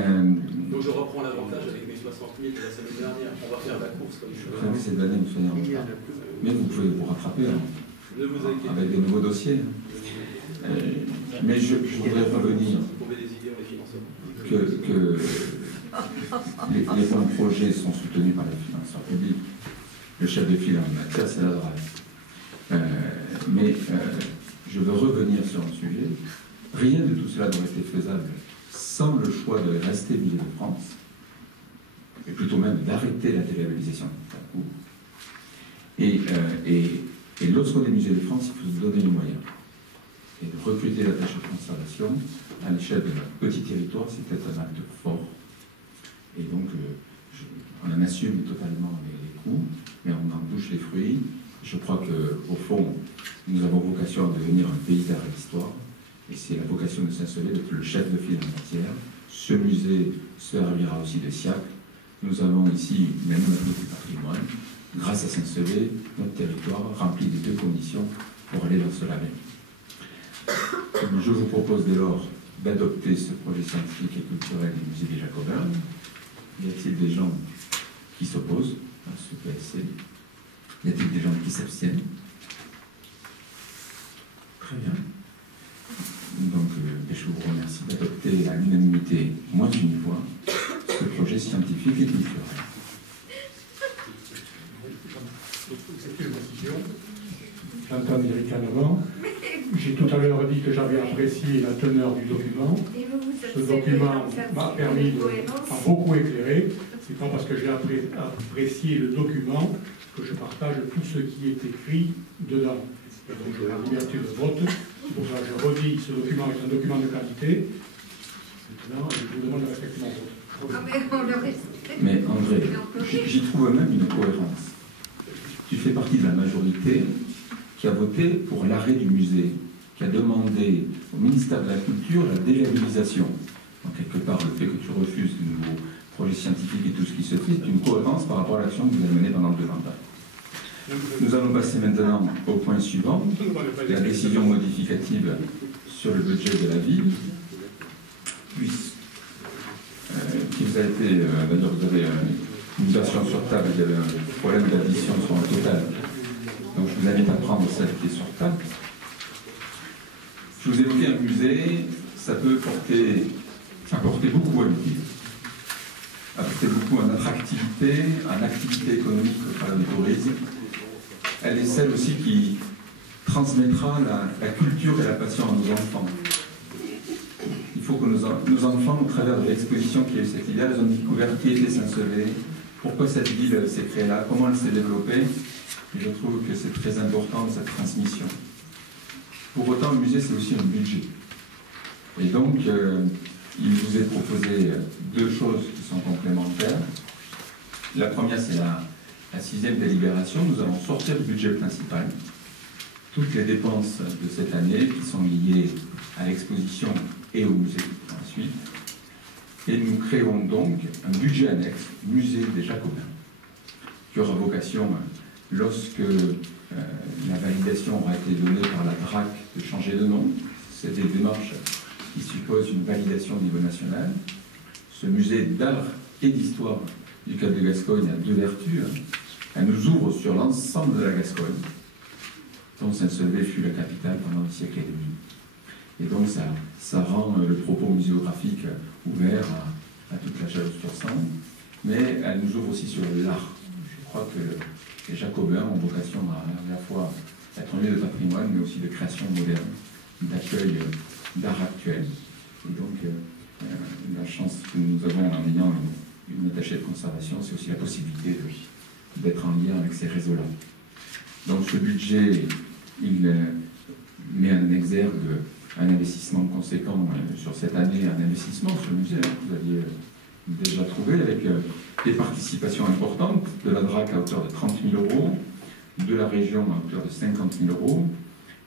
donc je reprends l'avantage avec mes 60 000 de la semaine dernière. On va faire la course comme je veux. Prévu cette année, vous soyez en retard. Mais vous pouvez vous rattraper avec des nouveaux dossiers. Mais je voudrais revenir que les bons projets sont soutenus par les financeurs publics. Le chef de file en matière, c'est la DRAC. Mais je veux revenir sur un sujet. Rien de tout cela n'aurait été faisable sans le choix de rester Musée de France, et plutôt même d'arrêter la délabellisation. Et lorsqu'on est Musée de France, il faut se donner les moyens. Et de recruter l'attaché de conservation à l'échelle de notre petit territoire, c'était un acte fort. Et donc, on en assume totalement les coûts, mais on en touche les fruits. Je crois qu'au fond, nous avons vocation à devenir un pays d'art et d'histoire. Et c'est la vocation de Saint-Sever d'être le chef de file en matière. Ce musée servira aussi de siècle. Nous avons ici même notre petit patrimoine. Grâce à Saint-Sever, notre territoire remplit les deux conditions pour aller vers cela même. Je vous propose dès lors d'adopter ce projet scientifique et culturel du musée des Jacobins. Y a-t-il des gens qui s'opposent à ce PSC? Y a-t-il des gens qui s'abstiennent? Très bien. Donc, je vous remercie d'adopter à l'unanimité, moins d'une voix, ce projet scientifique et culturel. bien avant. J'ai tout à l'heure dit que j'avais apprécié la teneur du document. Ce document m'a permis m'a beaucoup éclairé. C'est pas parce que j'ai apprécié le document que je partage tout ce qui est écrit dedans. Et donc je la liberté de vote. C'est pour ça que je redis, ce document est un document de qualité. Maintenant, je vous demande de respecter mon vote. Mais André, j'y trouve même une cohérence. Tu fais partie de la majorité qui a voté pour l'arrêt du musée, qui a demandé au ministère de la Culture la délabellisation. Donc, quelque part, le fait que tu refuses de nouveaux projets scientifiques et tout ce qui se fait, c'est une cohérence par rapport à l'action que vous avez menée pendant 2 mandats. Nous allons passer maintenant au point suivant, la décision modificative sur le budget de la ville, qui vous a été, d'ailleurs vous avez une version sur table, il y avait un problème d'addition sur un total. Donc je vous invite à prendre celle qui est sur table. Je vous ai évoqué un musée, ça peut apporter beaucoup à une ville. Apporter beaucoup en attractivité, en activité économique au travers du tourisme. Elle est celle aussi qui transmettra la culture et la passion à nos enfants. Il faut que nos enfants, au travers de l'exposition qui a eu cette idée, ils ont découvert qui était Saint-Sever, pourquoi cette ville s'est créée là, comment elle s'est développée. Et je trouve que c'est très important cette transmission. Pour autant, le musée, c'est aussi un budget. Et donc, il vous est proposé 2 choses qui sont complémentaires. La première, c'est la 6e délibération. Nous allons sortir du budget principal. Toutes les dépenses de cette année qui sont liées à l'exposition et au musée ensuite. Et nous créons donc un budget annexe, musée des Jacobins, qui aura vocation, lorsque la validation aura été donnée par la DRAC, de changer de nom. C'est des démarches qui supposent une validation au niveau national. Ce musée d'art et d'histoire du Cap de Gascogne a 2 vertus. Elle nous ouvre sur l'ensemble de la Gascogne, dont Saint-Sever fut la capitale pendant des siècles et demi. Et donc ça rend le propos muséographique ouvert à toute la Chalosse sur Sambre, mais elle nous ouvre aussi sur l'art. Je crois que les Jacobins ont vocation à la fois être un lieu de patrimoine, mais aussi de création moderne, d'accueil d'art actuel. Et donc la chance que nous avons en ayant une attachée de conservation, c'est aussi la possibilité d'être en lien avec ces réseaux-là. Donc ce budget, il met en exergue un investissement conséquent sur cette année, un investissement sur le musée, que vous aviez déjà trouvé, avec des participations importantes de la DRAC à hauteur de 30 000 €, de la région à hauteur de 50 000 €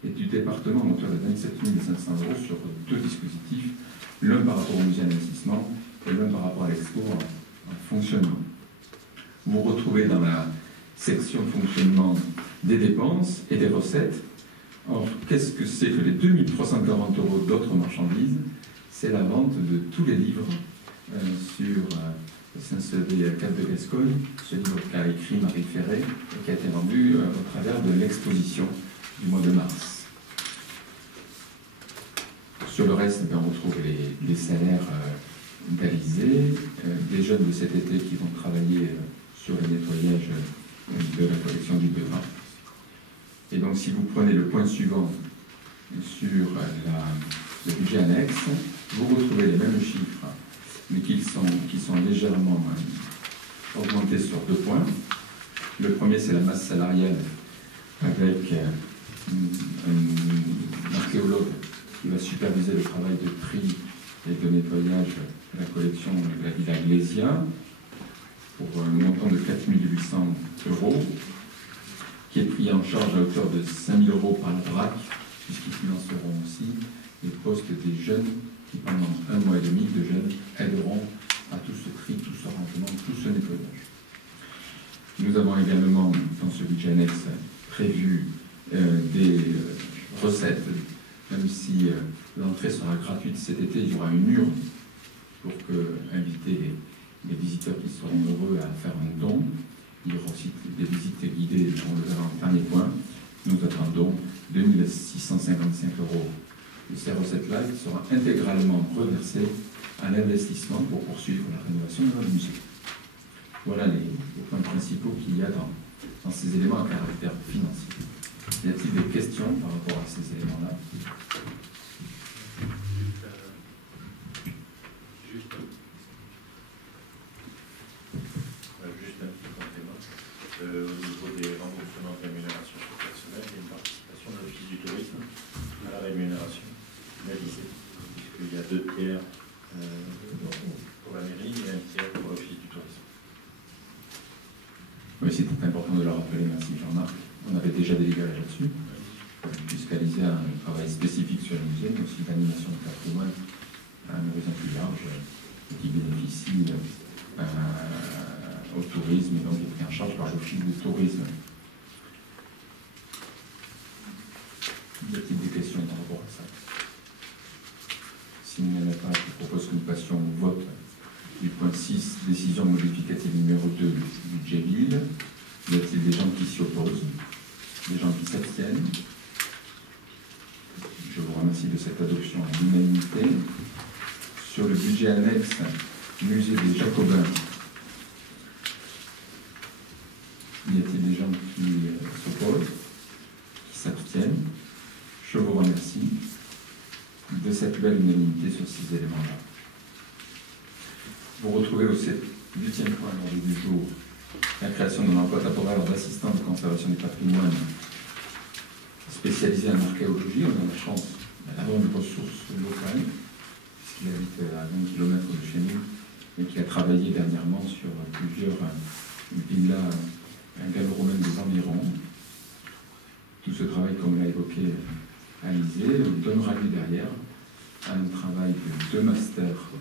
et du département à hauteur de 27 500 € sur 2 dispositifs, l'un par rapport au musée d'investissement et l'un par rapport à l'expo en fonctionnement. Vous retrouvez dans la section fonctionnement des dépenses et des recettes. Or, qu'est-ce que c'est que les 2 340 € d'autres marchandises? C'est la vente de tous les livres sur Saint-Sever et Cap de Gascogne, ce livre qu'a écrit Marie Ferré et qui a été vendu au travers de l'exposition du mois de mars. Sur le reste, on retrouve les salaires d'Alizé, des jeunes de cet été qui vont travailler sur le nettoyage de la collection du Bénin. Et donc, si vous prenez le point suivant sur le budget annexe, vous retrouvez les mêmes chiffres, mais qui sont légèrement augmentés sur 2 points. Le premier, c'est la masse salariale, avec un archéologue qui va superviser le travail de tri et de nettoyage de la collection de la Villa Glésia, pour un montant de 4 800 €, qui est pris en charge à hauteur de 5 000 € par la DRAC, puisqu'ils financeront aussi les postes des jeunes qui, pendant 1 mois et demi, de jeunes aideront à tout ce tri, tout ce rangement, tout ce nettoyage. Nous avons également, dans ce budget annexe, prévu des recettes, même si l'entrée sera gratuite cet été, il y aura une urne pour inviter les visiteurs qui seront heureux à faire un don. Il y aura aussi des visites guidées, on le verra en dernier point. Nous attendons 2 655 € de ces recettes-là qui sera intégralement reversées à l'investissement pour poursuivre la rénovation de notre musée. Voilà les points principaux qu'il y a dans ces éléments à caractère financier. Y a-t-il des questions par rapport à ces éléments-là? Juste un petit complément. Au niveau des remboursements de rémunération sur personnel, il y a une participation de l'Office du tourisme à la rémunération réalisée, puisqu'il y a 2 tiers pour la mairie et 1 tiers pour l'Office du tourisme. Oui, c'était important de le rappeler, merci Jean-Marc. On avait déjà délibéré là-dessus, puisqu'Alizé a un travail spécifique sur le musée, mais aussi d'animation de patrimoine à un horizon plus large, qui bénéficie au tourisme et donc est pris en charge par l'Office du tourisme. Y a-t-il des questions par rapport à ça? S'il n'y en a pas, je propose que nous passions au vote du point 6, décision modificative numéro 2 du budget ville. Y a-t-il des gens qui s'y opposent? Des gens qui s'abstiennent? Je vous remercie de cette adoption à l'unanimité. Sur le budget annexe, musée des Jacobins, y a-t-il des gens qui s'opposent, qui s'abstiennent? Je vous remercie de cette belle unanimité sur ces éléments-là. Vous retrouvez au 8e point à l'ordre du jour la création d'un emploi temporaire d'assistant de conservation du patrimoine spécialisé en archéologie. On a la chance d'avoir une ressource locale, puisqu'il habite à 20 km de chez nous, et qui a travaillé dernièrement sur plusieurs villas gallo-romaines des environs. Tout ce travail, comme l'a évoqué Alizé, donnera lieu derrière à un travail de 2 masters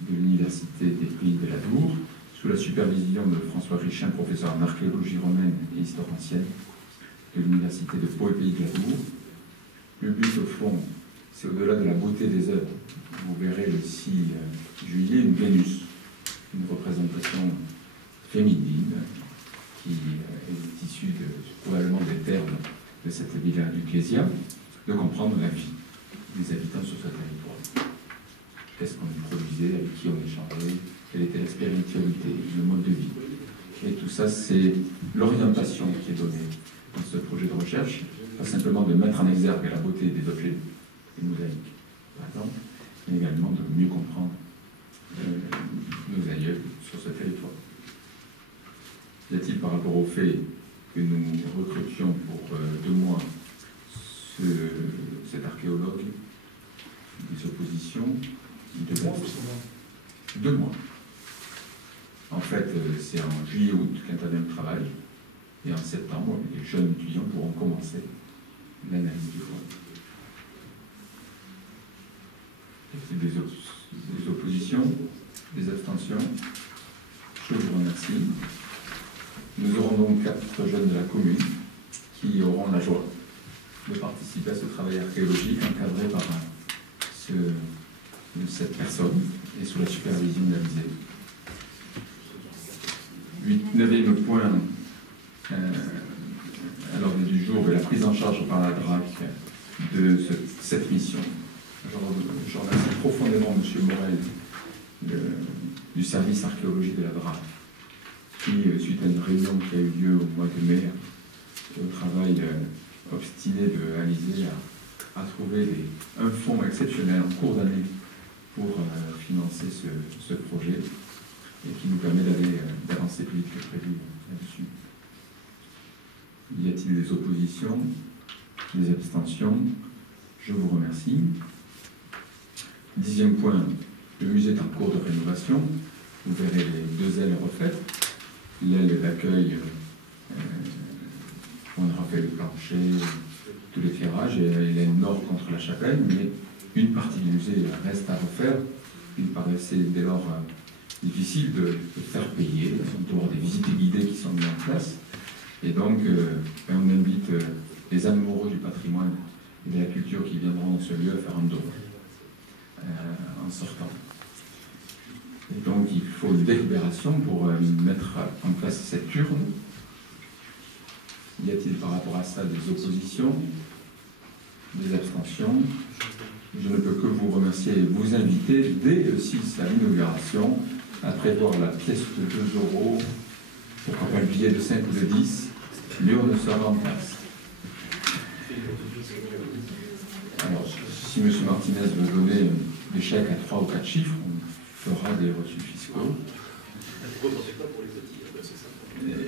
de l'Université des Pays de la Dour, sous la supervision de François Richin, professeur en archéologie romaine et histoire ancienne de l'Université de Pau et Pays de la Dour. Le but, au fond, c'est au-delà de la beauté des œuvres. Vous verrez le 6 juillet une Vénus, une représentation féminine qui est issue probablement des termes de cette villa du Clésia, de comprendre la vie des habitants sur ce territoire. Qu'est-ce qu'on y produisait, avec qui on échangeait, quelle était la spiritualité, le mode de vie. Et tout ça, c'est l'orientation qui est donnée dans ce projet de recherche, pas simplement de mettre en exergue la beauté des objets, des mosaïques, par exemple, mais également de mieux comprendre nos aïeux sur ce territoire. Y a-t-il, par rapport au fait que nous recrutions pour 2 mois cet archéologue, des oppositions? 2 mois. En fait, c'est en juillet-août qu'intervient le travail, et en septembre, les jeunes étudiants pourront commencer l'analyse du fond. Des oppositions, des abstentions? Je vous remercie. Nous aurons donc 4 jeunes de la commune qui auront la joie de participer à ce travail archéologique encadré par cette personne et sous la supervision d'Alizé. 9e point à l'ordre du jour, la prise en charge par la DRAC de cette mission. Je remercie profondément M. Morel du service archéologie de la DRAC qui, suite à une réunion qui a eu lieu au mois de mai, au travail obstiné de Alizé à trouver un fonds exceptionnel en cours d'année pour financer ce projet et qui nous permet d'avancer plus vite que prévu là-dessus. Y a-t-il des oppositions, des abstentions? Je vous remercie. 10e point, le musée est en cours de rénovation. Vous verrez les 2 ailes refaites. L'aile d'accueil, on a refait le plancher, tout l'éclairage, et l'aile nord contre la chapelle, mais une partie du musée reste à refaire. Il paraissait dès lors difficile de faire payer. On doit avoir des visites guidées qui sont mises en place. Et donc, on invite les amoureux du patrimoine et de la culture qui viendront dans ce lieu à faire un don en sortant. Et donc, il faut une délibération pour mettre en place cette urne. Y a-t-il par rapport à ça des oppositions, des abstentions? Je ne peux que vous remercier et vous inviter dès le 6 à l'inauguration à prévoir la pièce de 2 €, pourquoi pas le billet de 5 ou de 10, L'urne sera en place. Alors, si M. Martinez veut donner des chèques à 3 ou 4 chiffres, on fera des reçus fiscaux.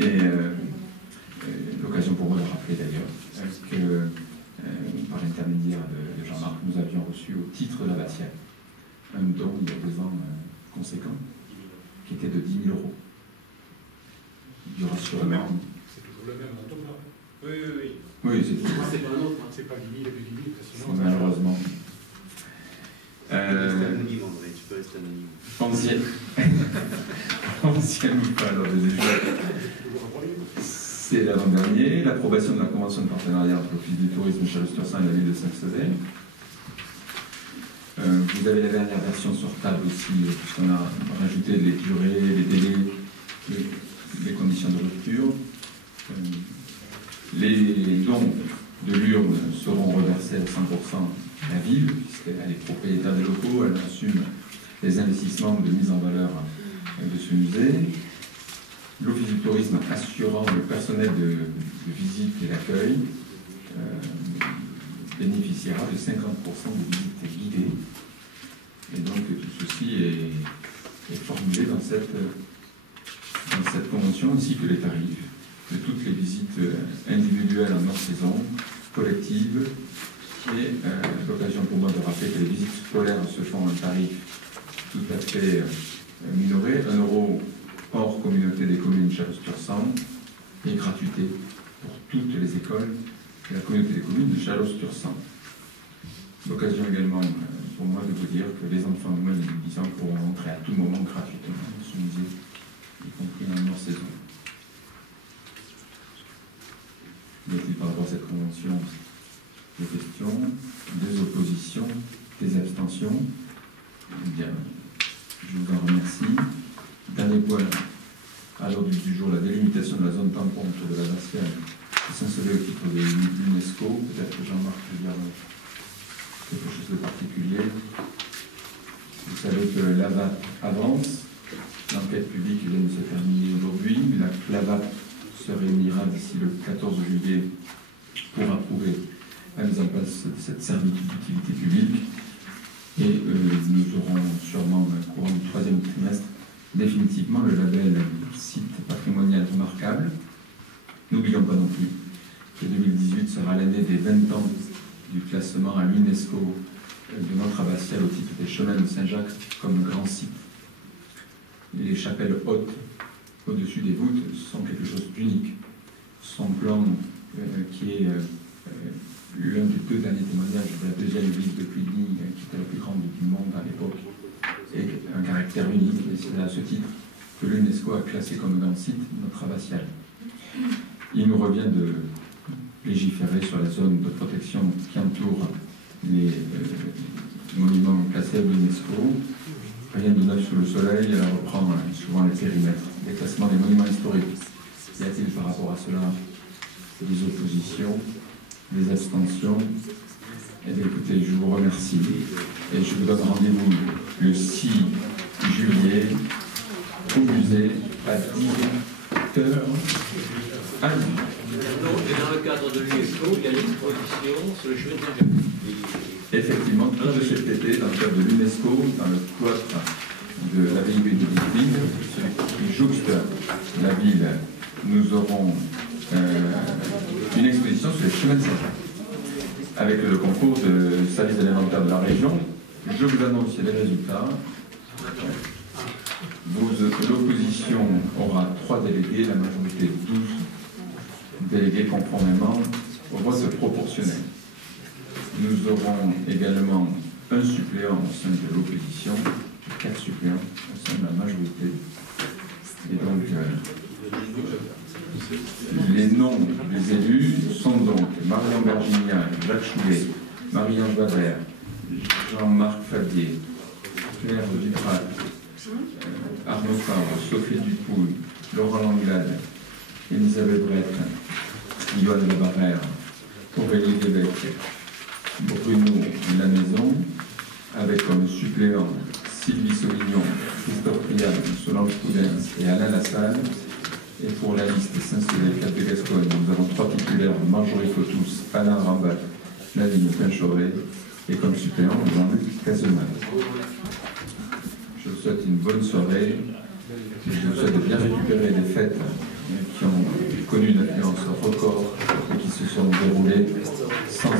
Et l'occasion pour moi de rappeler d'ailleurs que, par l'intermédiaire de Jean-Marc, nous avions reçu au titre de l'abbatiale un don il y a 2 ans conséquent, qui était de 10 000 €. Du rassurement. C'est toujours le même montant là. Oui, c'est tout. C'est pas un autre, c'est pas 10 000 et puis 10 000. Malheureusement. Tu peux rester anonyme. Ancienne pas lors des échanges. C'est l'avant-dernier, l'approbation de la convention de partenariat entre l'Office du tourisme Chalosse-Tursan et la ville de Saint-Sever. Vous avez la dernière version sur table aussi, puisqu'on a rajouté les durées, les délais, les conditions de rupture. Les dons de l'urne seront reversés à 100% à la ville, puisqu'elle est propriétaire des locaux, elle assume les investissements de mise en valeur de ce musée. L'Office du tourisme assurant le personnel de visite et d'accueil bénéficiera de 50% de visites guidées. Et donc tout ceci est formulé dans cette convention, ainsi que les tarifs de toutes les visites individuelles en hors-saison, collectives, et l'occasion pour moi de rappeler que les visites scolaires se font à un tarif tout à fait minoré, 1 € hors communauté des communes Chalosse-Tursan, et gratuité pour toutes les écoles de la communauté des communes de Chalosse-Tursan. L'occasion également pour moi de vous dire que les enfants de moins de 10 ans pourront entrer à tout moment gratuitement dans ce musée, y compris en hors-saison. Y a-t-il par rapport à cette convention des questions, des oppositions, des abstentions? Eh bien, je vous en remercie. Dernier point à l'ordre du jour, la délimitation de la zone tampon autour de l'abbatiale de Saint-Sever au titre de l'UNESCO. Peut-être que Jean-Marc peut dire quelque chose de particulier. Vous savez que l'AVAP avance. L'enquête publique vient de se terminer aujourd'hui. La CLAVAP se réunira d'ici le 14 juillet pour approuver la mise en place de cette servitude d'utilité publique. Et nous aurons sûrement au courant du 3e trimestre définitivement le label site patrimonial remarquable. N'oublions pas non plus que 2018 sera l'année des 20 ans du classement à l'UNESCO de notre abbatiale au titre des chemins de Saint-Jacques comme grand site. Les chapelles hautes au-dessus des voûtes sont quelque chose d'unique. Son plan, qui est l'un des 2 derniers témoignages de la 2e église de Cluny, qui était la plus grande du monde à l'époque, et un caractère unique, et c'est à ce titre que l'UNESCO a classé comme grand site notre abbatiale. Il nous revient de légiférer sur la zone de protection qui entoure les monuments classés à l'UNESCO. Rien de neuf sous le soleil, elle reprend souvent les périmètres, les classements des monuments historiques. Y a-t-il par rapport à cela des oppositions, des abstentions? Eh bien, écoutez, je vous remercie et je vous donne rendez-vous le 6 juillet au musée à 18h. Ah oui. Et dans le cadre de l'UNESCO, il y a l'exposition sur le chemin de Saint-Jacques. Effectivement, tout cet été, dans le cadre de l'UNESCO, dans le cloître de l'abbaye bénédictine, qui jouxte la ville, nous aurons une exposition sur les chemins de Saint-Jacques, avec le concours de service de l'inventaire de la région. Je vous annonce les résultats. L'opposition aura 3 délégués, la majorité 12 délégués conformément au vote proportionnel. Nous aurons également un suppléant au sein de l'opposition, 4 suppléants au sein de la majorité. Et donc, les noms des élus sont donc Marion Bergignac, Jacques Choulet, Marie-Ange Babert, Jean-Marc Fabier, Claire Duprat, Arnaud Favre, Sophie Dupouille, Laurent Langlade, Elisabeth Brett, Yoann Le Barrère, Aurélie Lévesque, Bruno Lamaison, avec comme suppléant Sylvie Sauvignon, Christophe Priam, Solange Coudens et Alain Lassalle, Et pour la liste Saint-Sever-Cap de Gascogne, nous avons 3 titulaires, Marjorie Fautus, Alain Rambat, Nadine Pinchoret, et comme suppléant, Jean-Luc Casemel. Je vous souhaite une bonne soirée. Je vous souhaite de bien récupérer les fêtes qui ont connu une affluence record et qui se sont déroulées sans